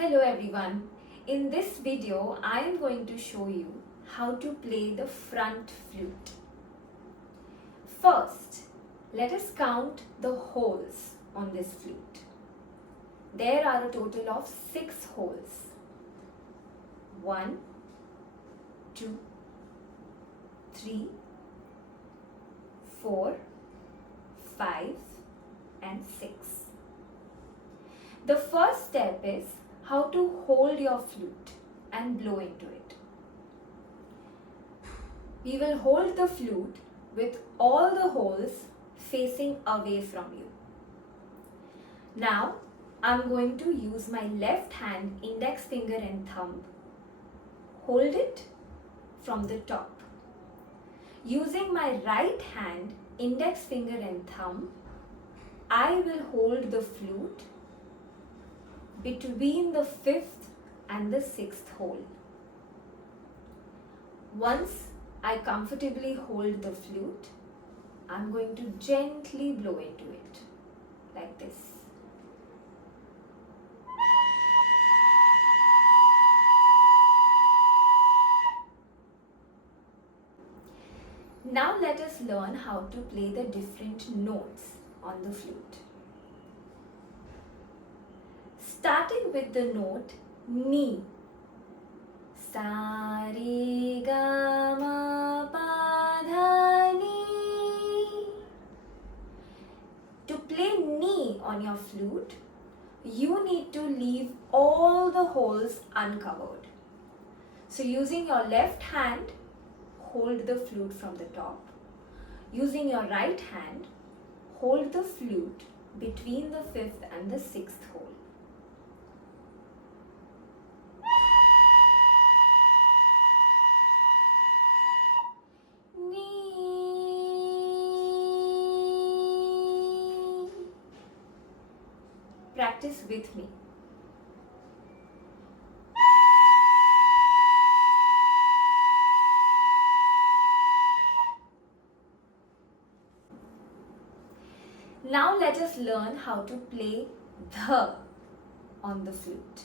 Hello everyone. In this video, I am going to show you how to play the front flute. First, let us count the holes on this flute. There are a total of 6 holes. 1, 2, 3, 4, 5 and 6. The first step is how to hold your flute and blow into it. We will hold the flute with all the holes facing away from you. Now I'm going to use my left hand, index finger and thumb. Hold it from the top. Using my right hand, index finger and thumb, I will hold the flute between the 5th and the 6th hole. Once I comfortably hold the flute, I'm going to gently blow into it like this. Now let us learn how to play the different notes on the flute. Starting with the note ni. Sa re ga ma pa dha ni. To play ni on your flute, you need to leave all the holes uncovered. So using your left hand, hold the flute from the top. Using your right hand, hold the flute between the 5th and the 6th hole. Practice with me. Now let us learn how to play the on the flute.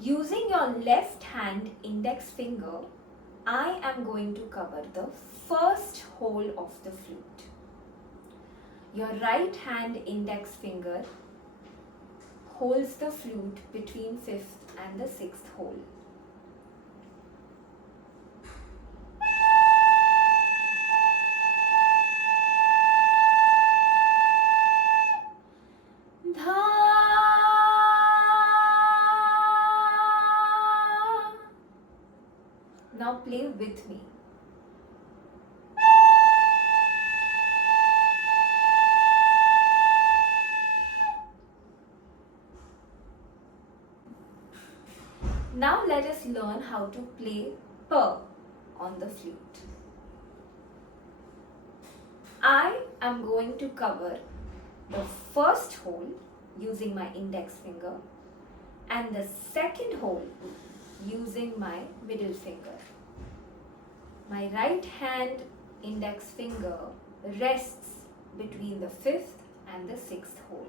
Using your left hand index finger, I am going to cover the first hole of the flute. Your right hand index finger holds the flute between 5th and the 6th hole. Now play with me. Now let us learn how to play pa on the flute. I am going to cover the first hole using my index finger and the second hole using my middle finger. My right hand index finger rests between the 5th and the 6th hole.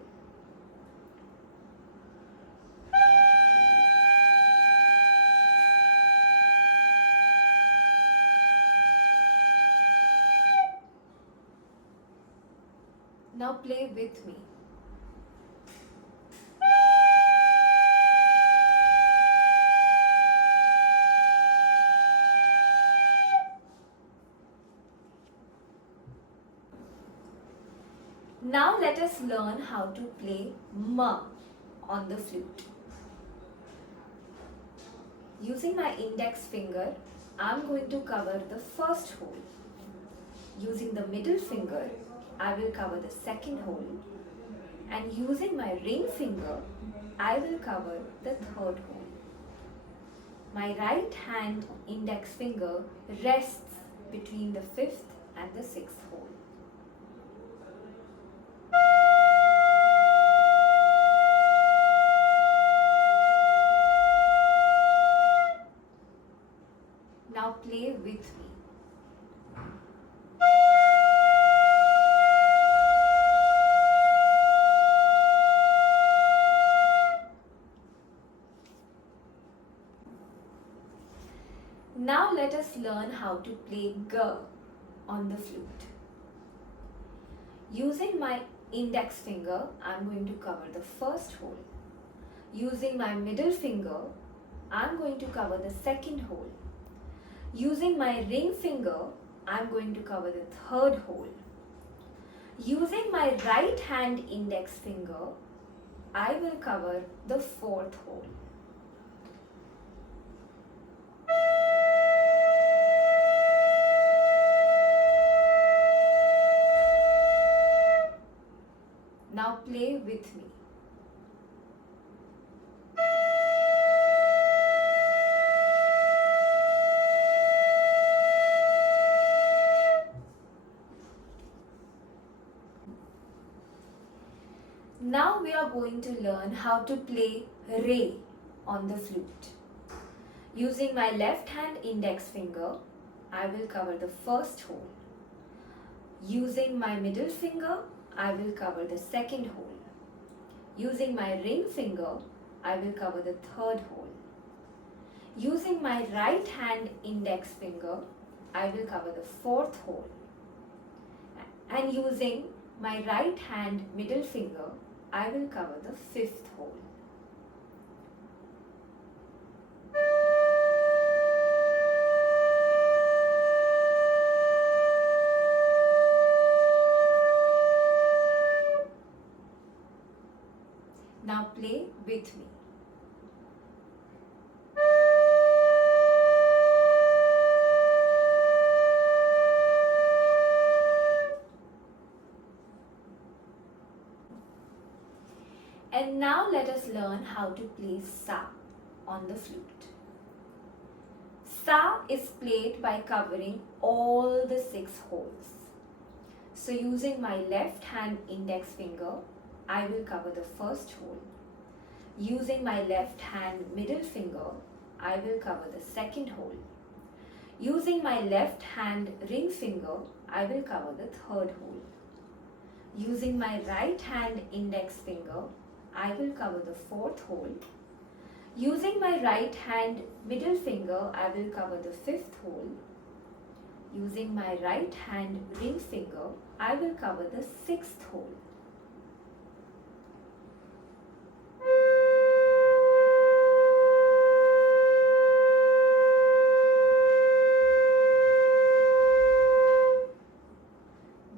Now play with me. Now let us learn how to play ma on the flute. Using my index finger, I am going to cover the first hole. Using the middle finger, I will cover the second hole, and using my ring finger, I will cover the third hole. My right hand index finger rests between the 5th and the 6th hole. Now play with me. Now let us learn how to play G on the flute. Using my index finger, I'm going to cover the first hole. Using my middle finger, I'm going to cover the second hole. Using my ring finger, I'm going to cover the third hole. Using my right hand index finger, I will cover the fourth hole. Now play with me. Now we are going to learn how to play Re on the flute. Using my left hand index finger, I will cover the first hole. Using my middle finger, I will cover the second hole. Using my ring finger, I will cover the third hole. Using my right hand index finger, I will cover the fourth hole. And using my right hand middle finger, I will cover the fifth hole. Now play with me. And now let us learn how to play Sa on the flute. Sa is played by covering all the 6 holes. So using my left hand index finger, I will cover the first hole. Using my left hand middle finger, I will cover the second hole. Using my left hand ring finger, I will cover the third hole. Using my right hand index finger, I will cover the fourth hole. Using my right hand middle finger, I will cover the fifth hole. Using my right hand ring finger, I will cover the sixth hole.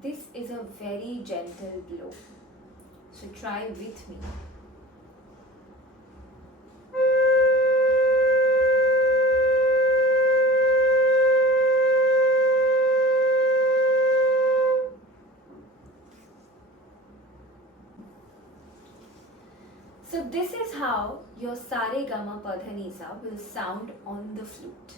This is a very gentle blow, so try with me. So this is how your Sargam will sound on the flute.